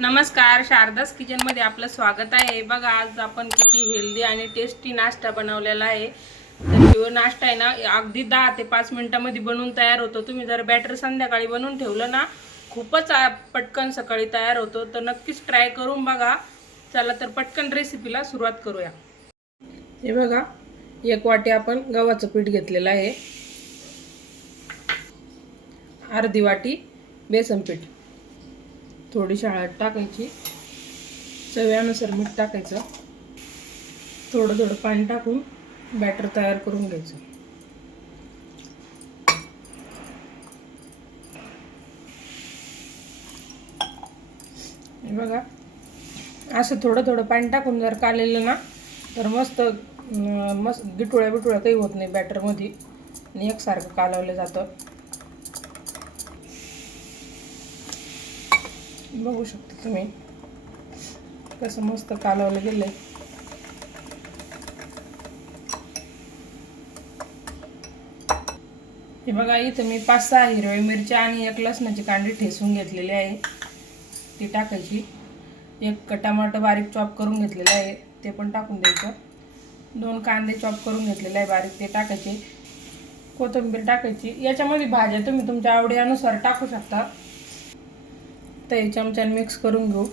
नमस्कार शारदास किचनमध्ये आपलं स्वागत आहे. बघा आज आपण किती हेल्दी आणि टेस्टी नाश्ता बनवलेला आहे. तर जो नाश्ता आहे ना अगदी दहा ते पाच मिनटामध्ये बनवून तयार होतो. तुम्ही जर बॅटर संध्याकाळी बनवून ठेवलं ना खूपच पटकन सकाळी तयार होतो. तर नक्कीच ट्राय करून बघा. चला तर पटकन रेसिपीला सुरुवात करूया. हे बघा एक वाटी आपण गव्हाचं पीठ घेतलेलं आहे. अर्धी वाटी बेसन पीठ. थोडीशी हळद टाकायची. चव्यानुसार मीठ टाकायचं. थोडं थोडं पाणी टाकून बॅटर तयार करून घ्यायचं. बघा. असं थोडं थोडं पाणी टाकून जर कालेलं ना तर मस्त मस्त गिटोळ्या बिटुळ्या काही होत नाही बॅटरमध्ये आणि एकसारखं कालवलं जातं. बघू शकता तुम्ही. कसं मस्त कालवलं गेलंय. हे बघा इथं मी पाच सहा हिरव्या मिरच्या आणि एक लसणाची कांडी ठेसून घेतलेली आहे. ती टाकायची. एक टमाटर बारीक चॉप करून घेतलेलं आहे. ते पण टाकून द्यायचं. दोन कांदे चॉप करून घेतलेले आहे बारीक. ते टाकायचे. कोथिंबीर टाकायची. याच्यामध्ये भाज्या तुम्ही तुमच्या आवडीनुसार टाकू शकता. तर हे मिक्स करून घेऊ.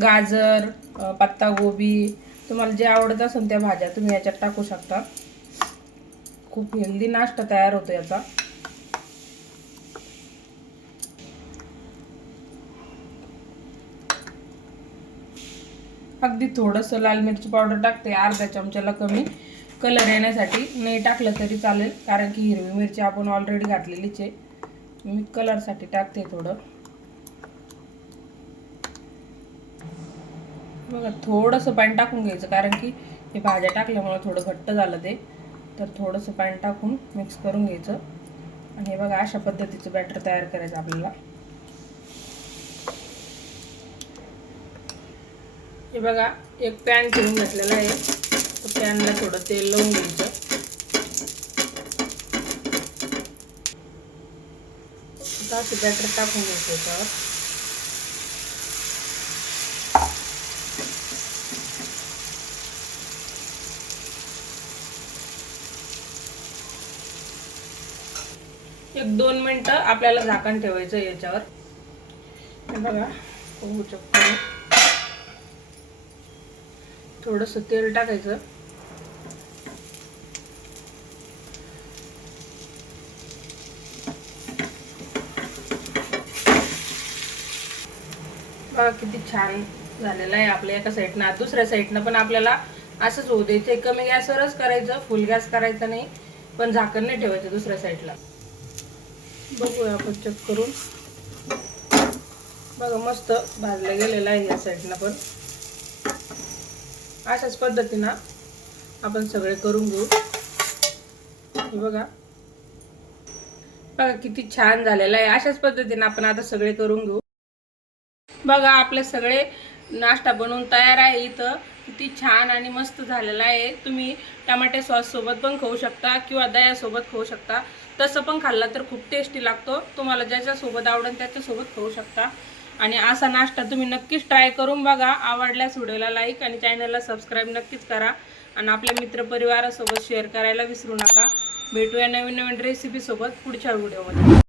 गाजर पत्ता पत्तागोबी तुम्हाला जे आवडत असेल त्या भाज्या तुम्ही याच्यात टाकू शकता. खूप हेल्दी नाश्ता तयार होतो याचा. अगदी थोडंसं लाल मिरची पावडर टाकते अर्ध्या चमच्याला कमी. कलर येण्यासाठी नाही टाकलं तरी चालेल कारण की हिरवी मिरची आपण ऑलरेडी घातलेलीच आहे. मी कलरसाठी टाकते थोडं. बघा थोडंसं पाणी टाकून घ्यायचं कारण की हे भाज्या टाकल्यामुळं थोडं घट्ट झालं ते. तर थोडंसं पाणी टाकून मिक्स करून घ्यायचं. आणि हे बघा अशा पद्धतीचं बॅटर तयार करायचं आपल्याला. हे बघा एक पॅन ठेवून घेतलेला आहे. तर पॅनला थोडं तेल लावून घ्यायचं. असं बॅटर टाकून घ्यायचं याच्यावर एक दोन मिनटं आपल्याला झाकण ठेवायचं याच्यावर. बघा होऊ शकतो. थोडस तेल टाकायचं. बघा किती छान झालेलं आहे आपल्या एका साईडनं दुसऱ्या साईडनं पण आपल्याला असंच होऊ द्यायचं कमी गॅसवरच करायचं फुल गॅस करायचा नाही. पण झाकण नाही ठेवायचं दुसऱ्या साईडला बघूया आपण चेक करून. बघा मस्त भाजलं गेलेलं आहे या साईडनं पण. अशाच पद्धतीनं आपण सगळे करून घेऊ. हे बघा. बघा किती छान झालेलं आहे. अशाच पद्धतीनं आपण आता सगळे करून घेऊ. बघा आपले सगळे नाश्ता बनवून तयार आहे इथं. किती छान आणि मस्त झालेला आहे. तुम्ही टमाटे सॉससोबत पण खाऊ शकता किंवा दह्यासोबत खाऊ शकता. तसं पण खाल्लं तर खूप टेस्टी लागतो. तुम्हाला ज्याच्यासोबत आवडेल त्याच्यासोबत खाऊ शकता. आणि असा नाश्ता तुम्ही नक्कीच ट्राय करून बघा. आवडल्यास व्हिडिओला लाईक आणि चॅनलला सबस्क्राईब नक्कीच करा. आणि आपल्या मित्रपरिवारासोबत शेअर करायला विसरू नका. भेटूया नवीन नवीन रेसिपीसोबत पुढच्या व्हिडिओमध्ये.